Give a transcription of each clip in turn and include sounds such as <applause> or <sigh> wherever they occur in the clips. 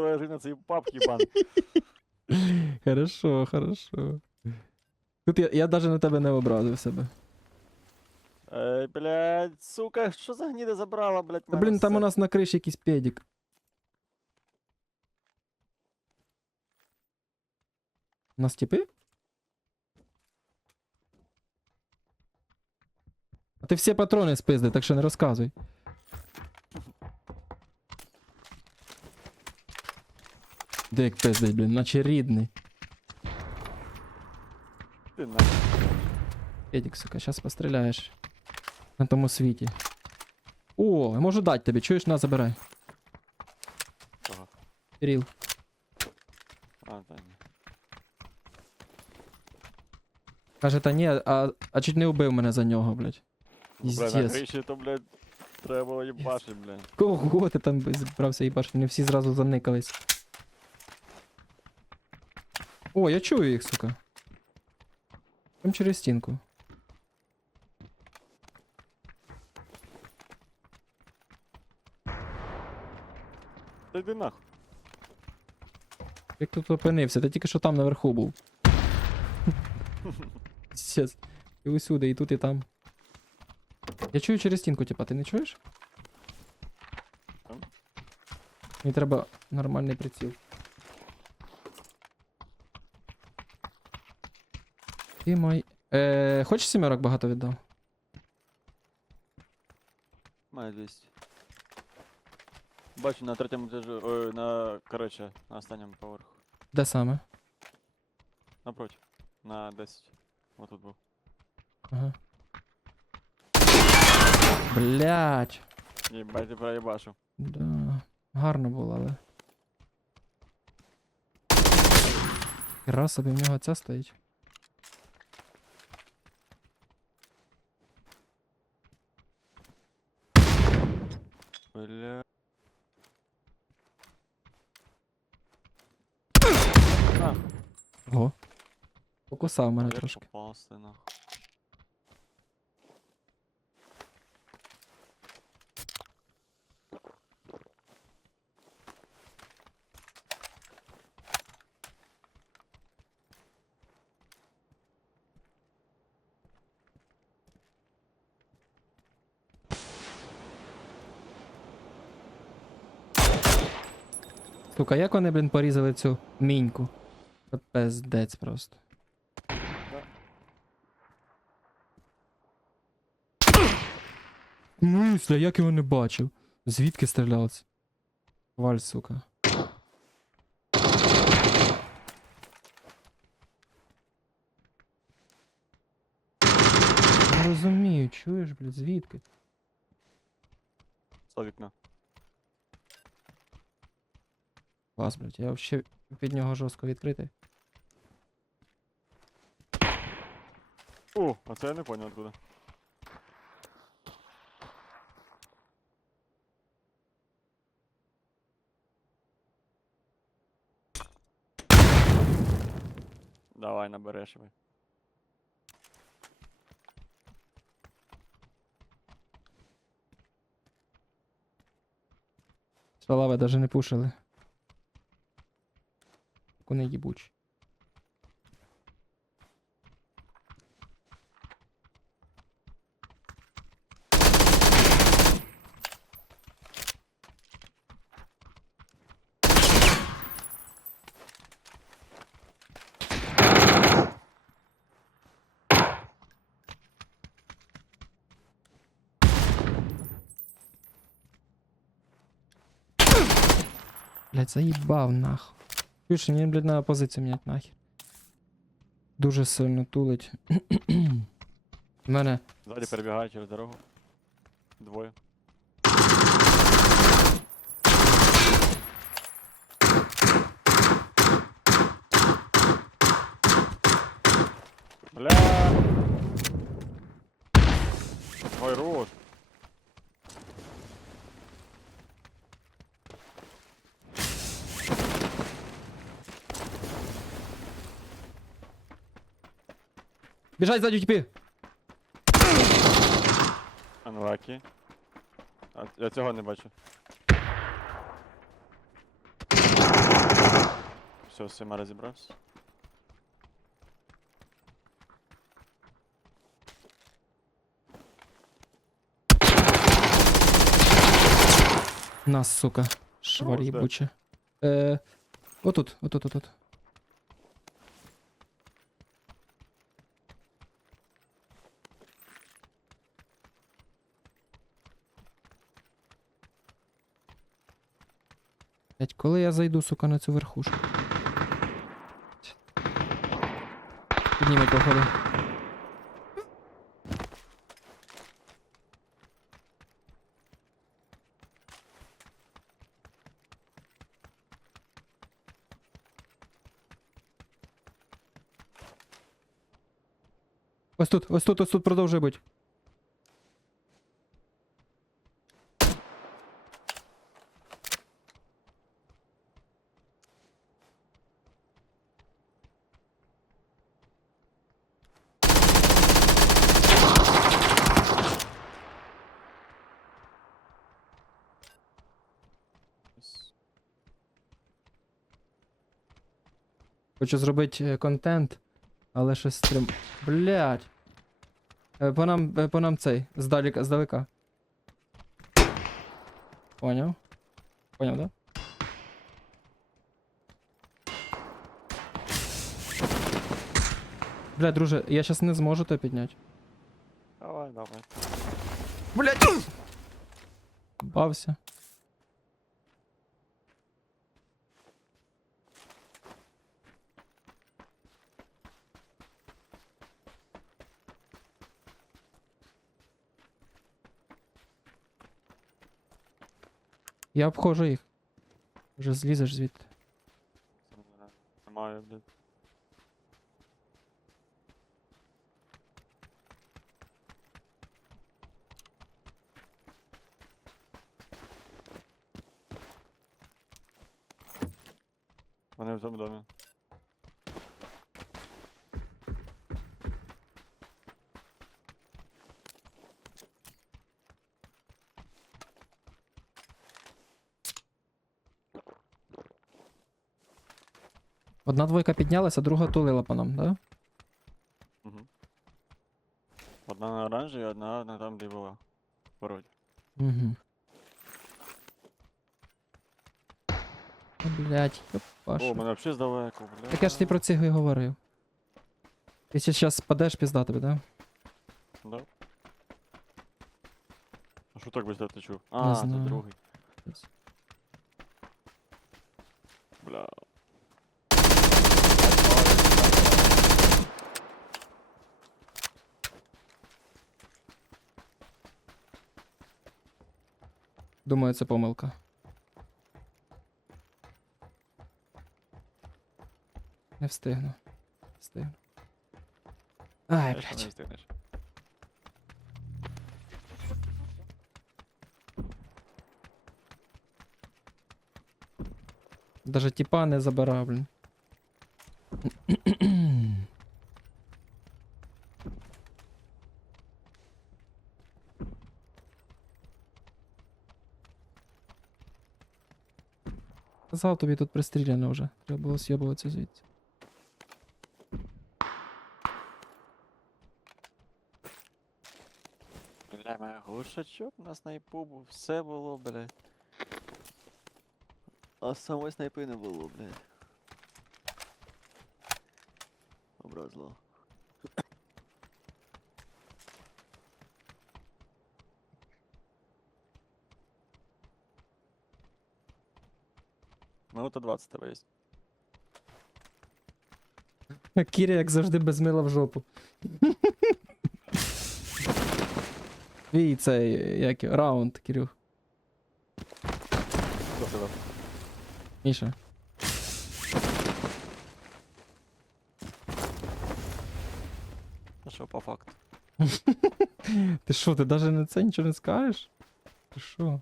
на цій папці, бан. <laughs> Хорошо, хорошо. Тут я, я навіть на тебе не образив себе. Ей, блядь, сука, що за гніда забрала, блядь, Та, мене блін, там все? у нас на криші якийсь педик. У нас типи? А ти всі патрони спизди, так що не розказуй. Де як пиздить, блін, наче рідний. Ти на. Педик, сука, зараз постріляєш. На тому світі. О, я можу дати тобі, чуєш, на, забирай. Кого? Кирил. А, та ні. Каже, та ні, а, а чуть не вбив мене за нього, блядь. Ну, Бля, на Піздец. криші то, блядь, треба було їбашити, блядь. Кого ти там збирався їбаш? Вони всі зразу заникались. О, я чую їх, сука. Там через стінку. Та йди нахуй. Як тут опинився? Ти тільки що там наверху був. <laughs> Сєс. І усюди, і тут, і там. Я чую через стінку, типа, ти не чуєш? Мені треба нормальний приціл. Ти май. Е, хочеш сімерок багато віддав? Має 200. Бачу на третьому етажі, ой, на, короче, на останньому поверху. Де саме? Напротив. На 10. Вот тут був. Ага. Блять. Єбать, ти проїбашив. Да. Гарно було, але. Раз собі в нього ця стоїть. Бля. А, Ого. Покусав мене наверх трошки. попався, нахуй. Сука, як вони, блін, порізали цю міньку? Це Пиздець просто. Мисля, як його не бачив? Звідки стрілявся? Валь, сука. Не розумію, чуєш, блядь, звідки? За вікно. Клас, блядь, я вообще від нього жорстко відкритий. О, а це я не понял откуда. Давай набереш ми. Слава даже не пушили. Куни їбучі. Блять, заїбав нахуй. Чуєш, мені, блядь, надо позицію міняти нахер. Дуже сильно тулить. Мене. Ззаді перебігає через дорогу. Двоє. Бля. Ой, рот. Біжать ззаді тіпі! Unlucky. А, я цього не бачу. Все, з цими розібрався. Нас, сука. Швар де? їбуче. Е, отут, отут, отут. Блять, коли я зайду, сука, на цю верхушку? Піднімай, походу. Ось тут, ось тут, ось тут продовжує бути. Ось. Хочу зробити е, контент, але щось стрим. Блять. По нам, е, по нам цей, здалека, здалека. Поняв? Поняв, да? Бля, друже, я щас не зможу тебе підняти. Давай, давай. Блять! Бався. Я обходжу їх. Вже злізеш звідти. Немає, блядь. Вони в тому домі. Одна двойка піднялася, друга тулила по нам, да? Угу. Одна на оранжевій, одна на там, де була. Вроді. Угу. Блять, О, мене взагалі здалеко, блядь. Так я ж ти про цього і говорив. Ти зараз спадеш, пізда тобі, да? Да. А що так без ти чув? А, це знаю. другий. Бля. Думаю, це помилка. Не встигну. Встигну. Ай, блядь. встигнеш. Даже тіпа не забирав, блін. Казав тобі тут пристріляно вже. Треба було з'єбуватися звідси. Бля, моя глушачок на снайпу все було, блядь. А самої снайпи не було, блядь. Образло. Минута 20 тебе є. Кіря, як завжди, без мила в жопу. <laughs> Твій цей, як його, раунд, Кирюх. Хто тебе? Міша. А що по факту? <laughs> Ти що, ти навіть на це нічого не скажеш? Ти що?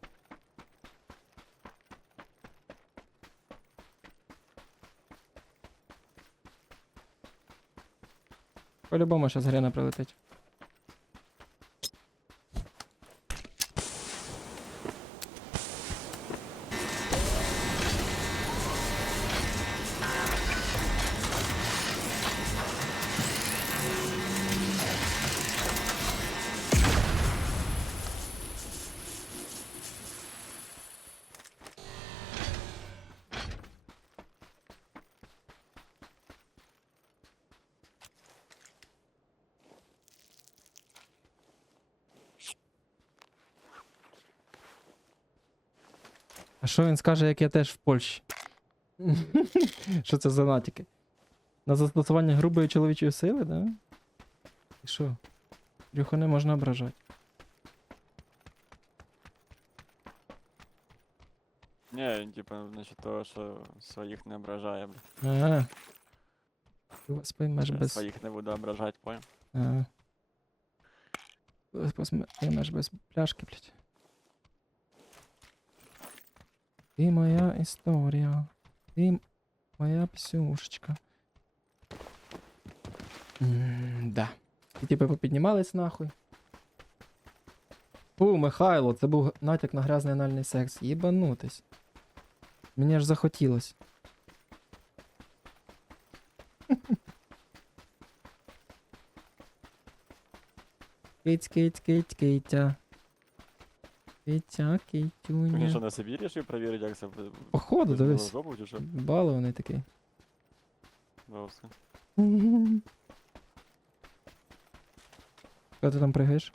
По-любому зараз грена прилетить. А що він скаже, як я теж в Польщі? <laughs> Що це за натяки? На застосування грубої чоловічої сили, да? І що? Рюху не можна ображати. Ні, він типа, значить того, що своїх не ображає, блядь. Ага. Ти вас поймеш Я без. Своїх не буду ображати, понял? Ага. Ти вас Поймеш без пляшки, блядь. Ти моя історія. Ти моя псюшечка. Да. І типи попіднімались нахуй. Фу, Михайло, це був натяк на грязний анальний секс. Єбанутись. Мені аж захотілось. <laughs> Кить, кить, кить, китя. Китя, Він що китюня. на собі рішив перевірити, як це буде? Походу, Візьмемо дивись. жопу чи що? Балований такий. Вовсе. Що ти там пригаєш?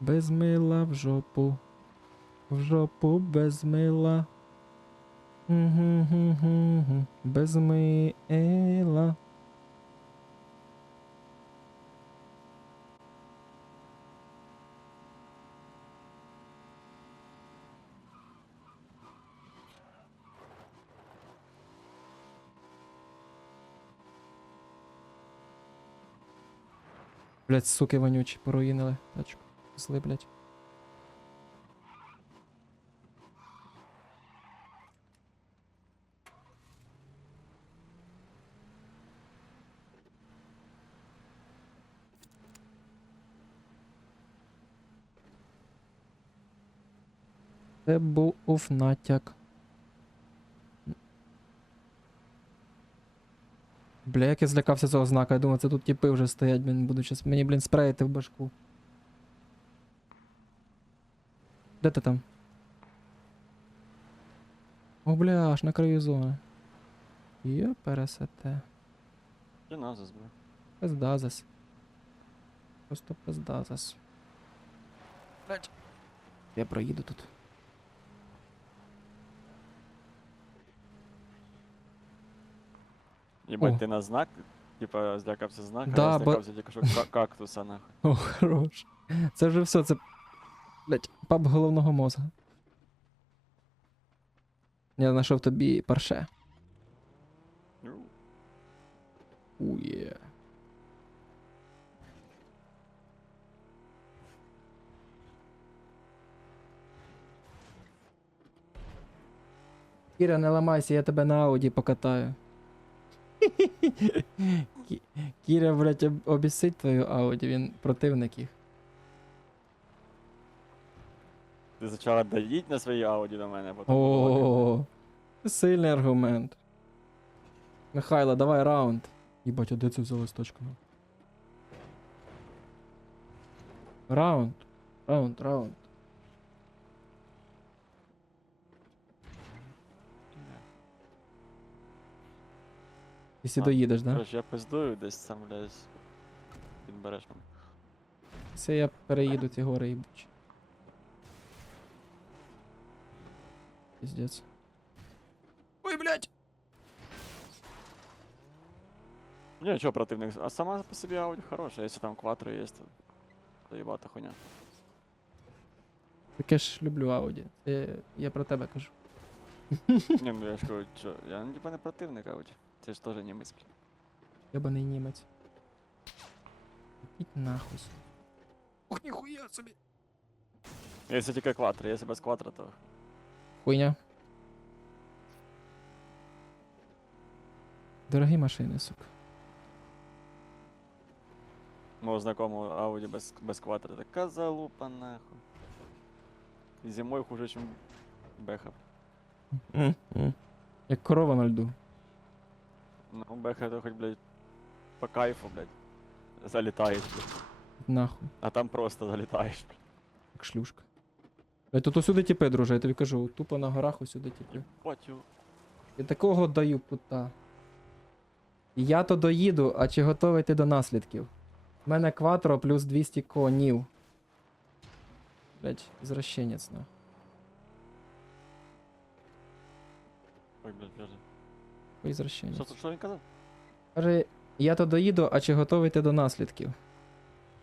Без мила в жопу. В жопу без мила. Без мила. Блять, суки вонючі, поруїнили тачку. Зли, блять. Це був натяк. Бля, як я злякався цього знака, я думав, це тут тіпи вже стоять, блін, буду щас мені, блін, спреїти в башку. Де ти там? О, бля, аж на краю зони. Йо, пересете. Чи назас, бля. Пиздазас. Просто пиздазас. Блять. Я проїду тут. Єбать, О. ти на знак, типа, злякався знака, Да, я бо- злякався тільки що ка- кактуса, нахуй. О, хорош. Це вже все, це. Блять, пап головного мозга. Я знайшов тобі парше. Ну, Ує. Кіра, не ламайся, я тебе на ауді покатаю. Кі- Кіра, блядь, обісить твою ауді, він противник їх. Ти почала доїть на своїй ауді до мене, потім. О, сильний аргумент. Михайло, давай раунд. Їбать, а де це точка? ну? Раунд. Раунд, раунд. Якщо А, доїдеш, да? Короче, я пиздую десь сам, блядь, підбереш мене. Якщо я переїду ці гори їбучі. Піздець. Ой, блядь! Ні, чого противник, а сама по собі ауді хороша, якщо там кватро є, то доїбата хуйня. Таке ж люблю Ауді. Це я про тебе кажу. Ні, ну я ж кажу, що, я ну, типа не противник ауді. Це ж теж німець, блядь. Ебаний німець. Ідь нахуй. Ух, ніхуя собі. Якщо тільки кватро, якщо без кватро, то Хуйня. Дорогі машини, сука. мого знакомого ауді без, без кватро, така залупа нахуй. І зимою хуже, ніж Беха. Як корова на льду. Ну, Беха то хоч, блядь, по кайфу, блядь. Залітаєш, блядь. Нахуй. А там просто залітаєш, блядь. Як шлюшка. Блядь, тут усюди тіпи, друже, я тобі кажу, тупо на горах усюди тіпи. Потю. Я такого даю пута. Я то доїду, а чи готовий ти до наслідків? У мене кватро плюс 200 конів. Блять, извращенець, ну. Ой, блядь, каже. Ой, Извращенець. Що що він казав? Каже, я то доїду, а чи готовий ти до наслідків?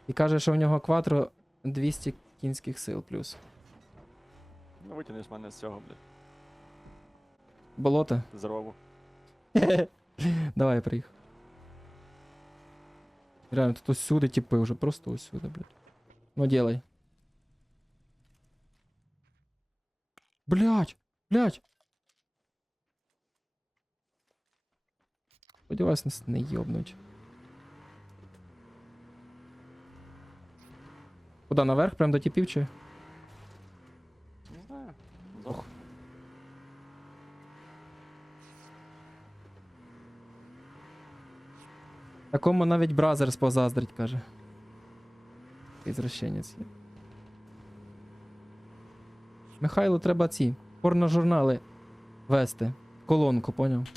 І каже, що в нього кватро 200 кінських сил плюс. Ну витягнеш мене з цього, блядь. Болото. З рову. <laughs> Давай я приїхав. Реально, тут усюди типи вже, просто усюди, блядь. Ну делай. Блять! Блять! Сподіваюсь, нас не йобнуть. Куда, наверх? Прям до типів чи? Такому навіть Бразерс позаздрить, каже. Ізвращенець є. Михайлу треба ці порножурнали вести. Колонку, поняв?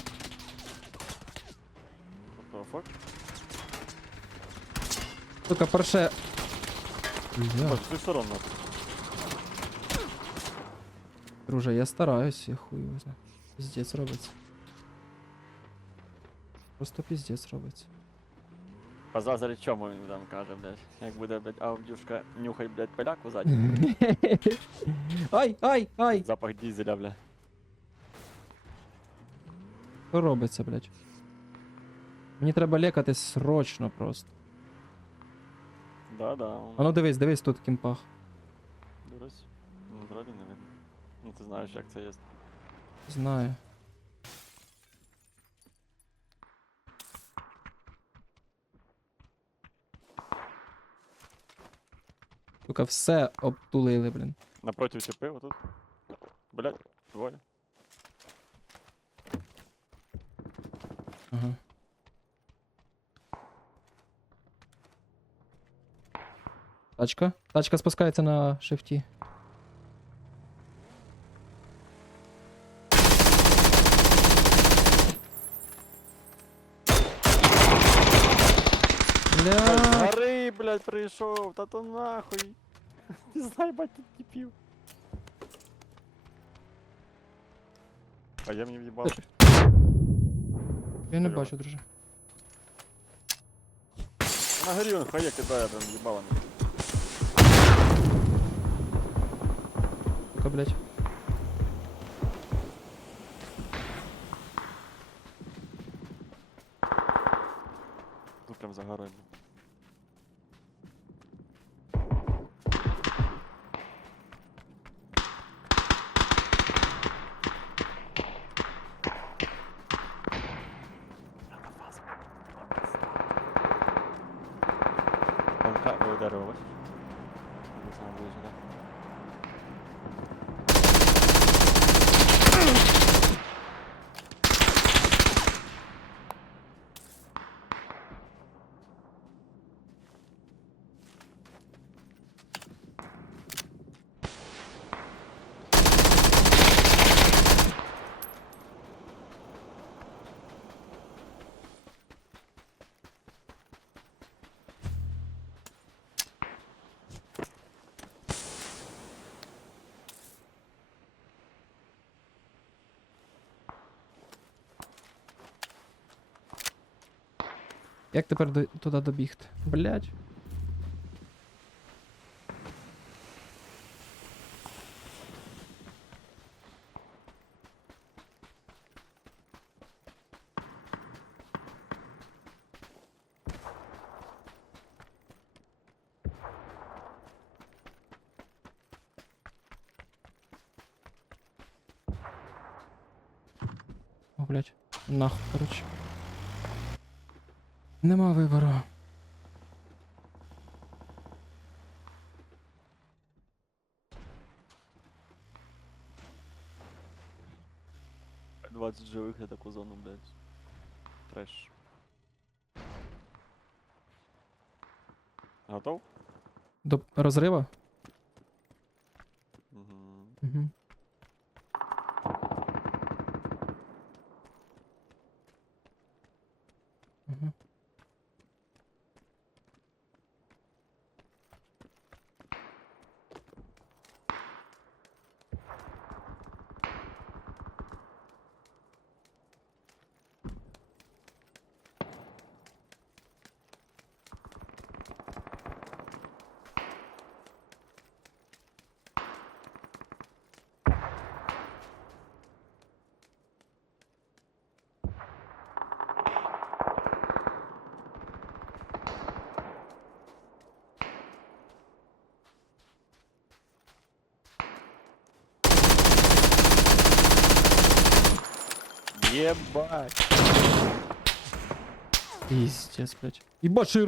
Сука, перше. Бля, Бач, ти все равно. друже, я стараюсь, я хуй його знаю. Піздець робиться. Просто піздець робиться. Позазарить чому він там каже, блядь. Як буде, блядь, аудюшка нюхай, блядь, поляку ззаді. <laughs> ай, ай, ай! Запах дізеля, блядь. Що робиться, блядь? Мені треба лекатись срочно просто. Да, да. А ну дивись, дивись тут кімпах. Дивись. Ну, вроді не видно. Ну ти знаєш, як це є. Знаю. Сука, все обтулили, блін. Напротив тіпи, отут. Блядь, двоє. Ага. Тачка. Тачка спускається на шифті. Блядь, Бля. з гори, блядь, прийшов, та то нахуй. <laughs> Не знаю, бать, тут тіпів. А я мені в'їбав. Я не Серйозно. бачу, друже. На горі він хає кидає, там їбалами. Сука, блядь. Тут прям за горою. блядь. Там ка- е, дерево, бачиш? Там саме ближче, да? Як тепер до, туди добігти? Блядь. О, блядь. Нахуй, короче. Нема вибору. — 20 живих я таку зону, блядь. Треш. Готов? До розрива? Угу. Угу. Угу. Єбать. Пиздец, блядь. Ебать, ще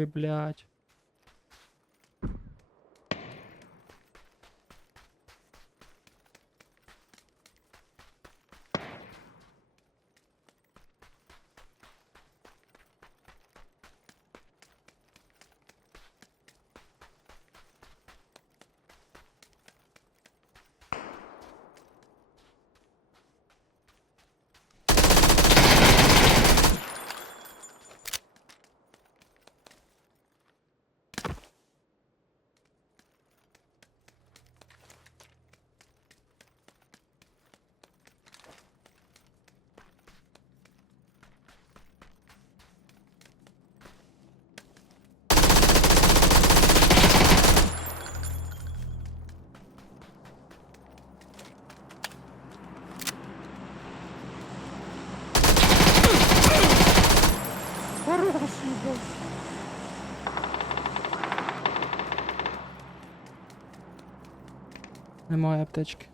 Ви, блядь. Немає аптечки.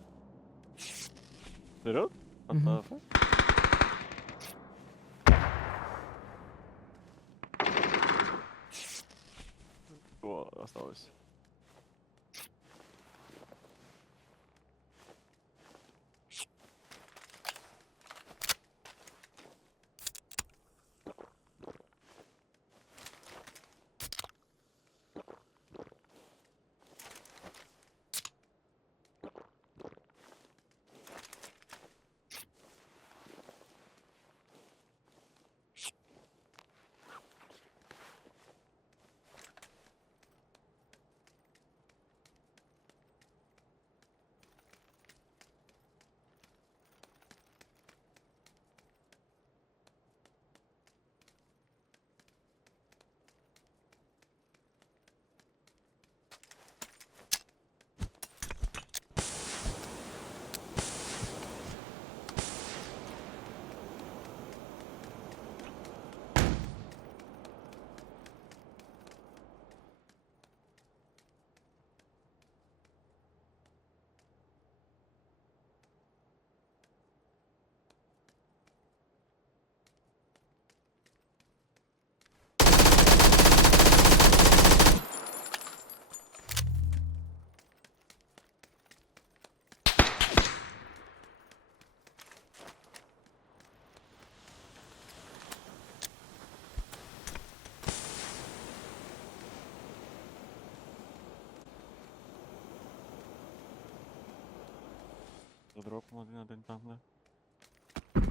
Задропнул один один там, да?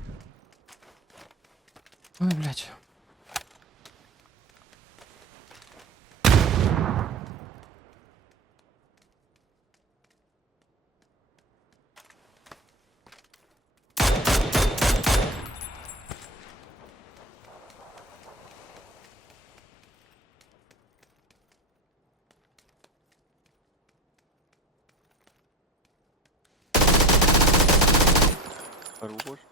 Ой, блядь. Хорош.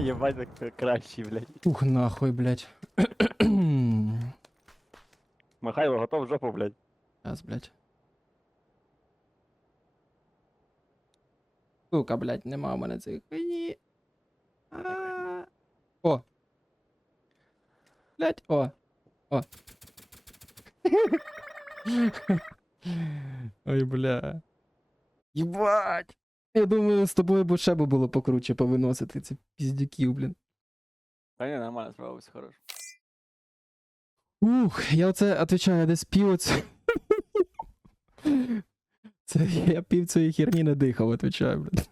Єбать, так кращий, блядь. Ух, нахуй, блядь. <clears throat> Михайло, готов в жопу, блядь. Сейчас, блядь. Сука, блядь, нема в мене цих. Ні. А. О. Блядь, о. О. <laughs> Ой, бля. Єбать. Я думаю, з тобою б ще би було покруче повиносити ці піздюків, блін. Та ні, нормально справився, хорош. Ух, я оце отвечаю, я десь пів оце. <laughs> Це я пів цієї херні не дихав, отвечаю, блядь.